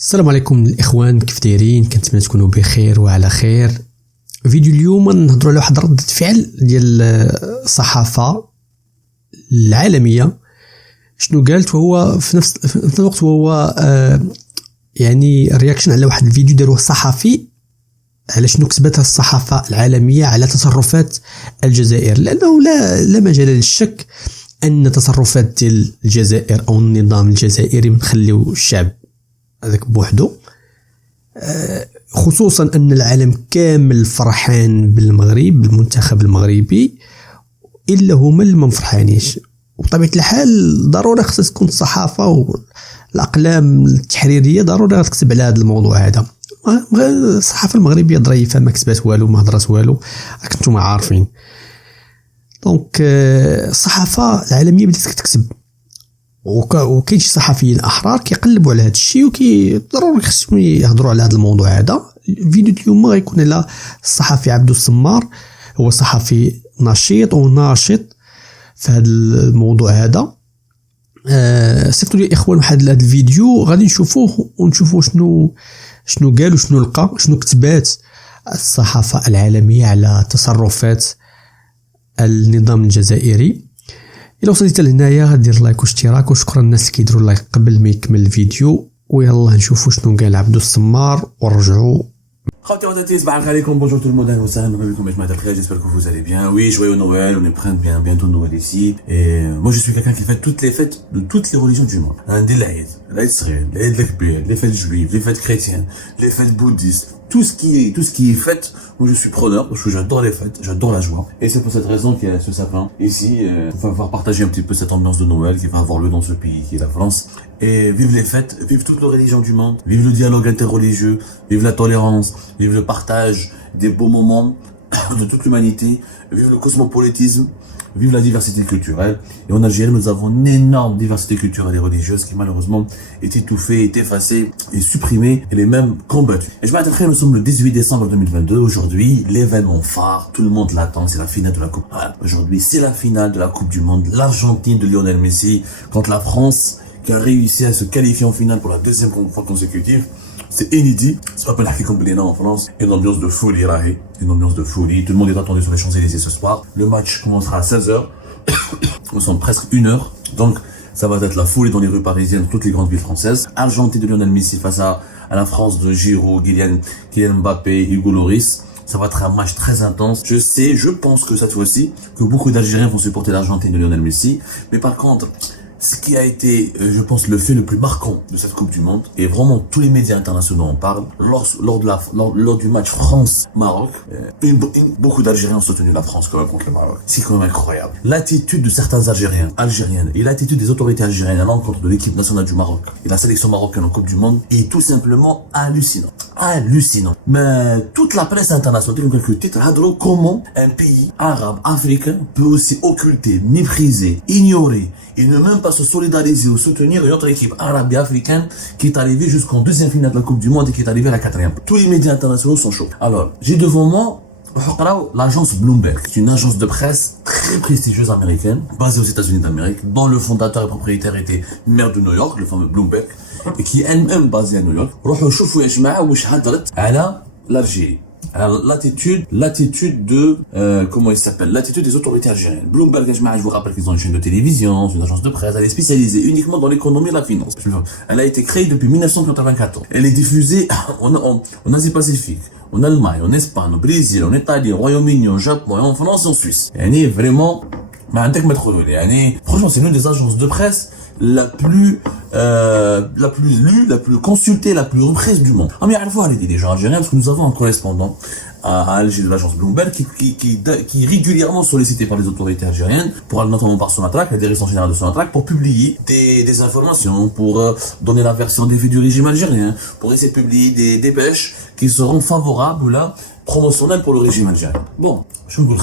السلام عليكم الاخوان، كيف دايرين؟ كنتمنى تكونوا بخير وعلى خير. فيديو اليوم نهضروا على واحد ردة فعل ديال الصحافة العالمية. شنو قالت؟ وهو في نفس الوقت وهو يعني رياكشن على واحد الفيديو داروه الصحفي على شنو كتبتها الصحافة العالمية على تصرفات الجزائر، لأنه لا مجال للشك أن تصرفات ديال الجزائر أو النظام الجزائري منخليو الشعب هذاك بوحدو، خصوصا أن العالم كامل فرحان بالمغرب بالمنتخب المغربي، إلا هما اللي ما فرحانيش. وبطبيعة الحال ضروري خصها تكون الصحافة والأقلام التحريرية ضروري تكتب على هذا الموضوع هذا. الصحافة المغربية ظريفة، ما كتبات والو، ما هضرات والو، راك نتوما عارفين. دونك الصحافة العالمية بدات تكتب، وكاين شي صحفيين احرار كيقلبوا على هذا الشيء ضروري خصهم يهضروا على هذا الموضوع هذا. الفيديو اليوم غيكون على الصحفي عبدو السمار، هو صحفي نشيط وناشط في هذا الموضوع هذا. صيفطوا لي اخوان واحد هذا الفيديو غادي نشوفوه ونشوفوا شنو قال وشنو لقى، شنو كتبات الصحافة العالمية على تصرفات النظام الجزائري. إلا وصلت لهنايا دير لايك واشتراك، وشكرا الناس اللي كيديروا لايك قبل ما يكمل الفيديو. ويلا نشوفوا شنو قال عبدو السمار ونرجعوا. خوتي وخواتاتي صباح الخير عليكم، بونجور تو الموند، اهلا وسهلا بكم يا جماعه الخير. J'espère que vous allez bien. Oui, joyeux Noël, on est prêt bientôt Noël ici. Et moi je suis quelqu'un qui fait toutes les fêtes de toutes les religions du monde. عندي العيد الصغير، العيد الكبير، les fêtes juives, les fêtes chrétiennes, les fêtes bouddhistes, tout ce qui est fête, moi je suis preneur parce que j'adore les fêtes, j'adore la joie. Et c'est pour cette raison qu'il y a ce sapin ici, pour pouvoir partager un petit peu cette ambiance de Noël qui va avoir lieu dans ce pays qui est la France. Et vive les fêtes, vive toutes les religions du monde, vive le dialogue interreligieux, vive la tolérance, vive le partage des beaux moments de toute l'humanité, vive le cosmopolitisme, vive la diversité culturelle. Et en Algérie, nous avons une énorme diversité culturelle et religieuse qui malheureusement est étouffée, est effacée, est supprimée et les mêmes combattue. Et je m'attendrai, nous sommes le 18 décembre 2022. Aujourd'hui, l'événement phare, tout le monde l'attend, c'est la finale de la Coupe. Voilà. Aujourd'hui, c'est la finale de la Coupe du Monde. L'Argentine de Lionel Messi contre la France qui a réussi à se qualifier en finale pour la deuxième fois consécutive. C'est inédit. C'est pas la comme Bléna en France. Une ambiance de folie, Rahé. Une ambiance de folie. Tout le monde est attendu sur les Champs-Élysées ce soir. Le match commencera à 16h. Nous sommes presque 1h. Donc, ça va être la folie dans les rues parisiennes, toutes les grandes villes françaises. Argentine de Lionel Messi face à la France de Giroud, Kylian Mbappé, Hugo Lloris. Ça va être un match très intense. Je pense que cette fois-ci, que beaucoup d'Algériens vont supporter l'Argentine de Lionel Messi. Mais par contre, ce qui a été, je pense, le fait le plus marquant de cette Coupe du Monde, et vraiment tous les médias internationaux en parlent, lors du match France-Maroc, beaucoup d'Algériens ont soutenu la France quand même contre le Maroc. C'est quand même incroyable. L'attitude de certains Algériennes, et l'attitude des autorités algériennes à l'encontre de l'équipe nationale du Maroc et la sélection marocaine en Coupe du Monde est tout simplement hallucinant. Hallucinant. Mais toute la presse internationale, dans quelques titres, comment un pays arabe, africain, peut aussi occulter, mépriser, ignorer, et ne même pas se solidariser ou soutenir une autre équipe arabe et africaine qui est arrivée jusqu'en deuxième finale de la Coupe du Monde et qui est arrivée à la quatrième. Tous les médias internationaux sont chauds. Alors, j'ai devant moi l'agence Bloomberg, qui est une agence de presse très prestigieuse américaine, basée aux États-Unis d'Amérique, dont le fondateur et propriétaire était maire de New York, le fameux Bloomberg, et qui est elle-même basée à New York. روحوا شوفوا يا جماعة واش هضرت على l'Algérie. Alors, l'attitude de, comment il s'appelle? L'attitude des autorités algériennes. Bloomberg, je vous rappelle qu'ils ont une chaîne de télévision, une agence de presse, elle est spécialisée uniquement dans l'économie et la finance. Elle a été créée depuis 1994. Elle est diffusée en Asie-Pacifique, en Allemagne, en Espagne, au Brésil, en Italie, au Royaume-Uni, au Japon, en France et en Suisse. Elle est vraiment, franchement, c'est l'une des agences de presse la plus lue, la plus consultée, la plus reprise du monde. Mais à la fois, elle est déjà algérienne parce que nous avons un correspondant à Alger de l'agence Bloomberg qui est régulièrement sollicité par les autorités algériennes, notamment par Sonatrach, la direction générale de Sonatrach, pour publier des informations, pour donner la version des faits du régime algérien, pour essayer de publier des dépêches qui seront favorables ou là promotionnelles pour le régime algérien. Bon, je vous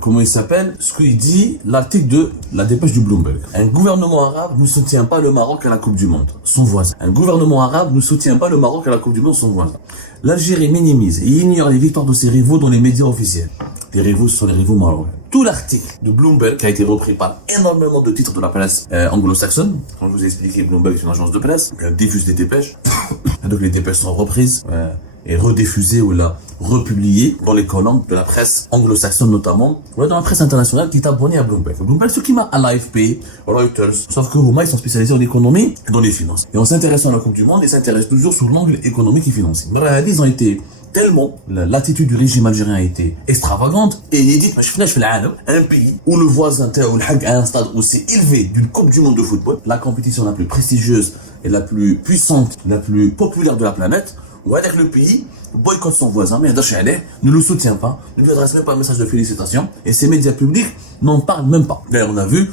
comment il s'appelle, ce qu'il dit, l'article de la dépêche du Bloomberg. Un gouvernement arabe ne soutient pas le Maroc à la Coupe du Monde, son voisin. Un gouvernement arabe ne soutient pas le Maroc à la Coupe du Monde, son voisin. L'Algérie minimise et ignore les victoires de ses rivaux dans les médias officiels. Les rivaux, ce sont les rivaux marocains. Tout l'article de Bloomberg qui a été repris par énormément de titres de la presse anglo-saxonne. Comme je vous ai expliqué, Bloomberg est une agence de presse. Elle diffuse des dépêches. Donc les dépêches sont reprises et rediffusées ou là republiées dans les colonnes de la presse anglo-saxonne notamment, ou là dans la presse internationale qui est abonnée à Bloomberg. Bloomberg, ce qui m'a à l'AFP, Reuters, sauf que Huma, ils sont spécialisés en économie et dans les finances. Et en s'intéressant à la Coupe du Monde, ils s'intéressent toujours sous l'angle économique et financier. Mais ils ont été tellement, l'attitude du régime algérien a été extravagante et inédite. Un pays où le voisin a un stade aussi élevé d'une Coupe du Monde de football, la compétition la plus prestigieuse et la plus puissante, la plus populaire de la planète, où avec le pays boycotte son voisin, mais ne le soutient pas, ne lui adresse même pas un message de félicitations, et ces médias publics n'en parlent même pas. D'ailleurs, on a vu,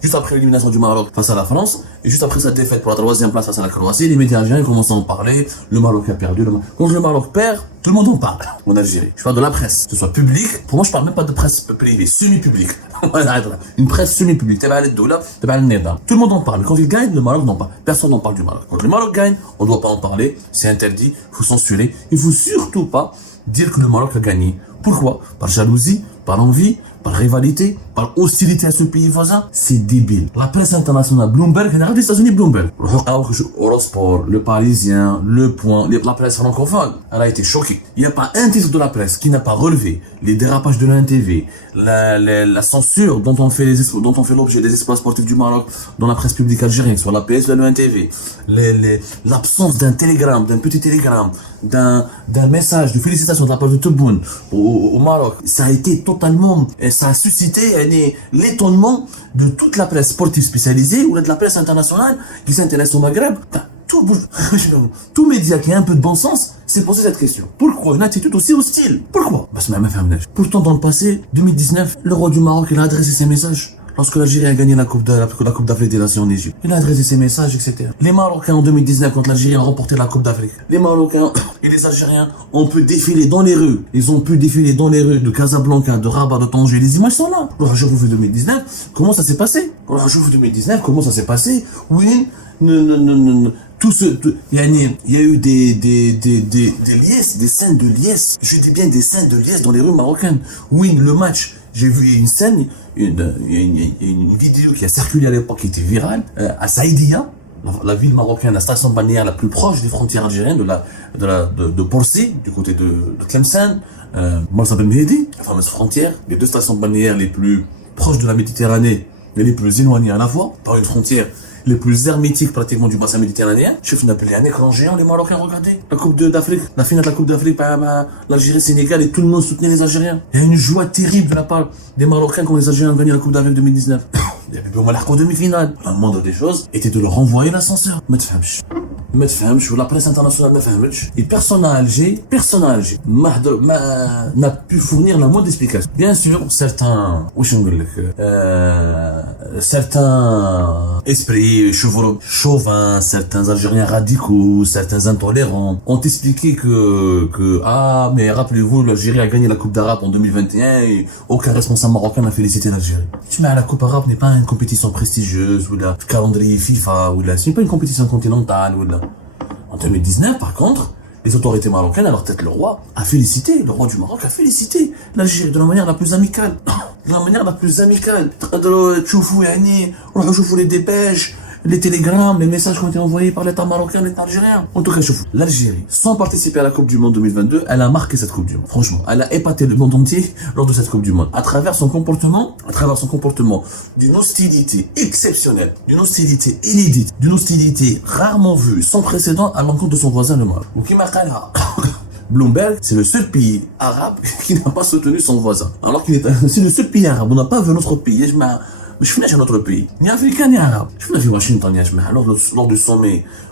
juste après l'élimination du Maroc face à la France, et juste après sa défaite pour la 3e place face à la Croatie, les médias algériens commencent à en parler, le Maroc a perdu, quand le Maroc perd, tout le monde en parle en Algérie. Je parle de la presse, que ce soit public, pour moi je parle même pas de presse privée, semi-publique. Une presse semi-publique, tout le monde en parle. Quand il gagne, le Maroc n'en parle. Personne n'en parle du Maroc. Quand le Maroc gagne, on ne doit pas en parler, c'est interdit, il faut censurer. Il faut surtout pas dire que le Maroc a gagné. Pourquoi? Par jalousie, par envie, par rivalité, par hostilité à ce pays voisin. C'est débile. La presse internationale, Bloomberg, elle a des États-Unis, Bloomberg. Eurosport, Le Parisien, Le Point, la presse francophone, elle a été choquée. Il n'y a pas un titre de la presse qui n'a pas relevé les dérapages de l'INTV, la censure dont on fait l'objet des exploits sportifs du Maroc dans la presse publique algérienne, soit la PS ou la l'INTV, l'absence d'un télégramme, d'un petit télégramme, d'un message de félicitations de la part de Tebboune au Maroc. Ça a été totalement, ça a suscité l'étonnement de toute la presse sportive spécialisée ou de la presse internationale qui s'intéresse au Maghreb. Tout média qui a un peu de bon sens s'est posé cette question. Pourquoi une attitude aussi hostile? Pourquoi? Pourtant, dans le passé, 2019, le roi du Maroc, il a adressé ses messages. Lorsque l'Algérie a gagné la Coupe d'Afrique des Nations en Égypte, il a adressé ses messages, etc. Les Marocains en 2019, quand l'Algérie a remporté la Coupe d'Afrique, les Marocains et les Algériens ont pu défiler dans les rues. Ils ont pu défiler dans les rues de Casablanca, de Rabat, de Tanger. Les images sont là. Le Rajouf 2019, comment ça s'est passé? Oui, il y a eu des liesses, des scènes de liesse. Je dis bien des scènes de liesse dans les rues marocaines. Oui, le match. J'ai vu une scène, une vidéo qui a circulé à l'époque qui était virale, à Saïdia, la ville marocaine, la station balnéaire la plus proche des frontières algériennes, de Porsi, du côté de Tlemcen, Marsa Ben Mehdi, la fameuse frontière, les deux stations balnéaires les plus proches de la Méditerranée, mais les plus éloignées à la fois, par une frontière les plus hermétiques pratiquement du bassin méditerranéen. Chef, on appelait un écran géant, les Marocains, regardez. La Coupe d'Afrique, la finale de la Coupe d'Afrique, l'Algérie, Sénégal, et tout le monde soutenait les Algériens. Il y a une joie terrible de la part des Marocains quand les Algériens ont gagné la Coupe d'Afrique 2019. Il y avait au moins la demi-finale. La moindre des choses était de leur renvoyer l'ascenseur. ما تفهمش ولا presse internationale ما فهمتش et personne à Alger n'a pu fournir la moindre explication. Bien sûr, certains esprits chauvins, certains Algériens radicaux, certains intolérants ont expliqué que mais rappelez-vous, l'Algérie a gagné la Coupe d'Arabe en 2021 et aucun responsable marocain n'a félicité l'Algérie. La Coupe arabe n'est pas une compétition prestigieuse ou le calendrier FIFA ou c'est pas une compétition continentale ou En 2019, par contre, les autorités marocaines, à leur tête le roi du Maroc a félicité l'Algérie de la manière la plus amicale. Les dépêches, les télégrammes, les messages qui ont été envoyés par l'État marocain et l'État algérien. En tout cas, l'Algérie, sans participer à la Coupe du Monde 2022, elle a marqué cette Coupe du Monde. Franchement, elle a épaté le monde entier lors de cette Coupe du Monde. À travers son comportement d'une hostilité exceptionnelle, d'une hostilité inédite, d'une hostilité rarement vue, sans précédent à l'encontre de son voisin le Maroc. Bloomberg, c'est le seul pays arabe qui n'a pas soutenu son voisin. Alors c'est le seul pays arabe. On n'a pas vu notre pays. Je finis à notre pays. Ni africain, ni arabe. Je finis à Washington,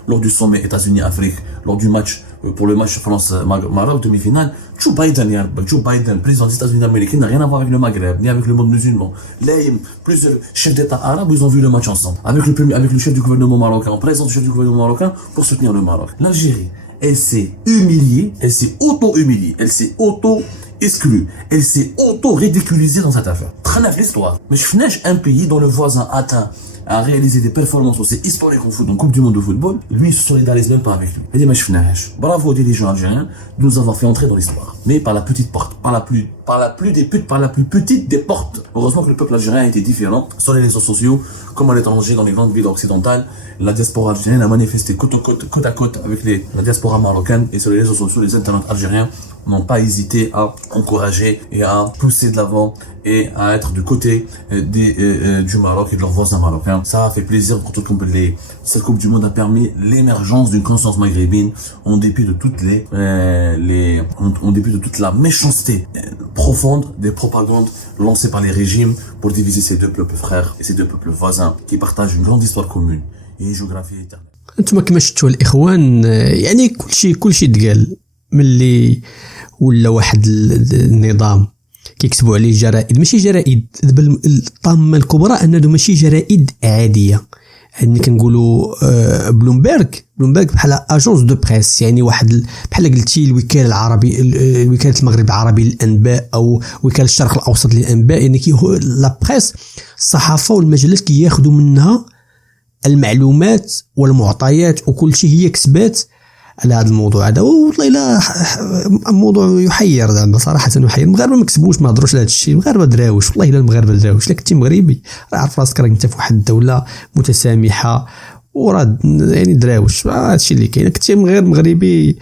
lors du sommet États-Unis-Afrique, lors du match, pour le match France-Maroc, demi-finale, Joe Biden, président des États-Unis américains, n'a rien à voir avec le Maghreb, ni avec le monde musulman. Là, plusieurs chefs d'État arabes, ils ont vu le match ensemble. Avec le chef du gouvernement marocain, en présence du chef du gouvernement marocain, pour soutenir le Maroc. L'Algérie, elle s'est humiliée, elle s'est auto-humiliée, elle s'est auto-exclue, elle s'est auto-ridiculisée dans cette affaire. Très neuf l'histoire. Mais je finis un pays dont le voisin atteint à réaliser des performances aussi historiques en foot, en Coupe du Monde de football, lui, il se solidarise même pas avec lui. Il dit, bravo aux dirigeants algériens de nous avoir fait entrer dans l'histoire. Mais par la petite porte, par par la plus petite des portes. Heureusement que le peuple algérien était différent. Sur les réseaux sociaux, comme à l'étranger, dans les grandes villes occidentales, la diaspora algérienne a manifesté côte à côte avec la diaspora marocaine. Et sur les réseaux sociaux, les internautes algériens n'ont pas hésité à encourager et à pousser de l'avant et à être du côté du Maroc et de leurs voisins marocains. Ça a fait plaisir, surtout que cette Coupe du Monde a permis l'émergence d'une conscience maghrébine en dépit de en dépit de toute la méchanceté profonde des propagandes lancées par les régimes pour diviser ces deux peuples frères et ces deux peuples voisins qui partagent une grande histoire commune et une géographie éternelle. انتما كما شفتوا الاخوان يعني كلشي تقال ملي ولا واحد النظام كيكتبوا عليه جرائد ماشي جرائد دابا الطامه الكبرى انه ماشي جرائد عاديه. يعني كنقولوا بلومبرغ بحال اجونس دو بريس يعني واحد بحال قلتي الوكاله العربي وكاله المغرب العربي للانباء او وكاله الشرق الاوسط للانباء يعني لا بريس الصحافه والمجلات كياخذوا منها المعلومات والمعطيات وكل شيء هي كسبات على هذا الموضوع هذا. والله الا موضوع يحير زعما صراحه يحير. المغاربه ما كسبوش ما هضروش على هذا الشيء. المغاربه دراوش والله الا المغاربه دراوش. الا كنتي مغربي راه عارف راسك راك انت في واحد الدوله متسامحه وراه يعني دراوش. هذا الشيء اللي كاين. كنتي غير مغربي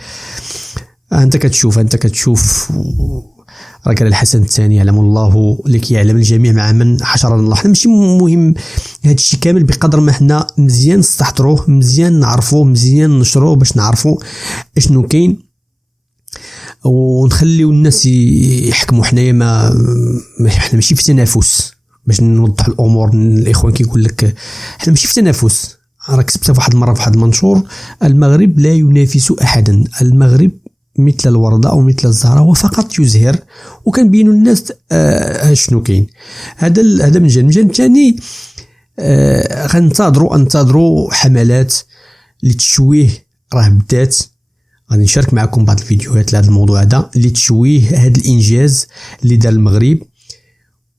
انت كتشوف راك الحسن الثاني يعلم الله اللي كيعلم الجميع مع من حشرنا الله. حنا ماشي مهم هذا الشيء كامل بقدر ما حنا مزيان نستحضروه مزيان نعرفوه مزيان نشروه باش نعرفوا اشنو كاين ونخليو الناس يحكموا. حنايا حنا ماشي في تنافس باش نوضح الامور. الاخوان كيقول لك حنا ماشي في تنافس. راه كتبتها في واحد المره في واحد المنشور المغرب لا ينافس احدا. المغرب مثل الوردة أو مثل الزهرة وفقط يزهر وكنبينوا الناس شنو كاين. هذا من جانب الثاني غننتظروا حملات للتشويه راه بدات. غادي نشارك معكم بعض الفيديوهات لهذا الموضوع هذا لتشويه هذا الانجاز اللي دار المغرب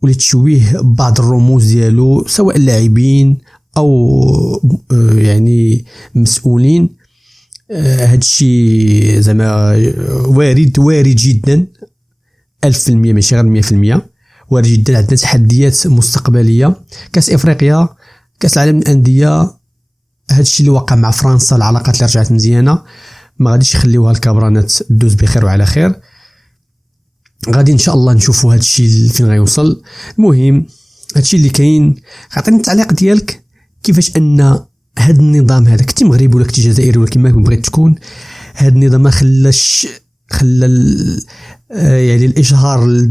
ولتشويه بعض الرموز ديالو سواء اللاعبين او يعني مسؤولين. هادشي زعما وارد جدا 1000% ماشي غير 100% وارد جدا. عندنا تحديات مستقبليه كاس افريقيا كاس العالم للانديه. هادشي اللي وقع مع فرنسا العلاقات اللي رجعت مزيانه ما غاديش يخليوها الكبرانات دوز بخير وعلى خير. غادي ان شاء الله نشوفوا هادشي فين غيوصل. المهم هادشي اللي كاين. عطيني التعليق ديالك كيفاش ان هذا النظام هذا كنتي مغربي ولا كنتي جزائري ولا كيما بغيت تكون هذا النظام ما خلى يعني الاشهار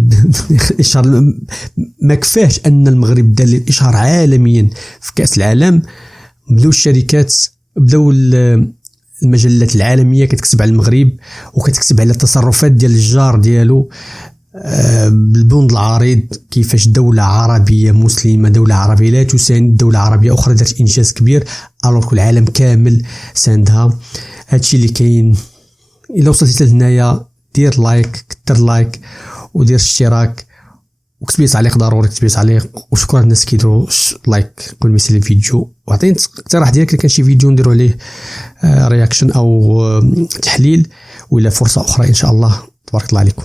ما كفاش ان المغرب دار الاشهار عالميا في كاس العالم. بداو الشركات بداو المجلات العالميه كتكتب على المغرب وكتكتب على التصرفات ديال الجار ديالو بالبند العريض كيفاش دولة عربية مسلمة دولة عربية لا تساند دولة عربية أخرى دارت إنجاز كبير ألوغ العالم كامل ساندها. هادشي اللي كاين. إلا وصلتي لهنايا دير لايك كتر لايك ودير اشتراك وكتب لي تعليق ضروري كتب لي تعليق. وشكرا الناس كيديروا لايك قبل ما يسال الفيديو. وعطيني اقتراح ديالك كان شي فيديو نديرو عليه رياكشن أو تحليل ولا فرصة أخرى إن شاء الله. تبارك الله عليكم.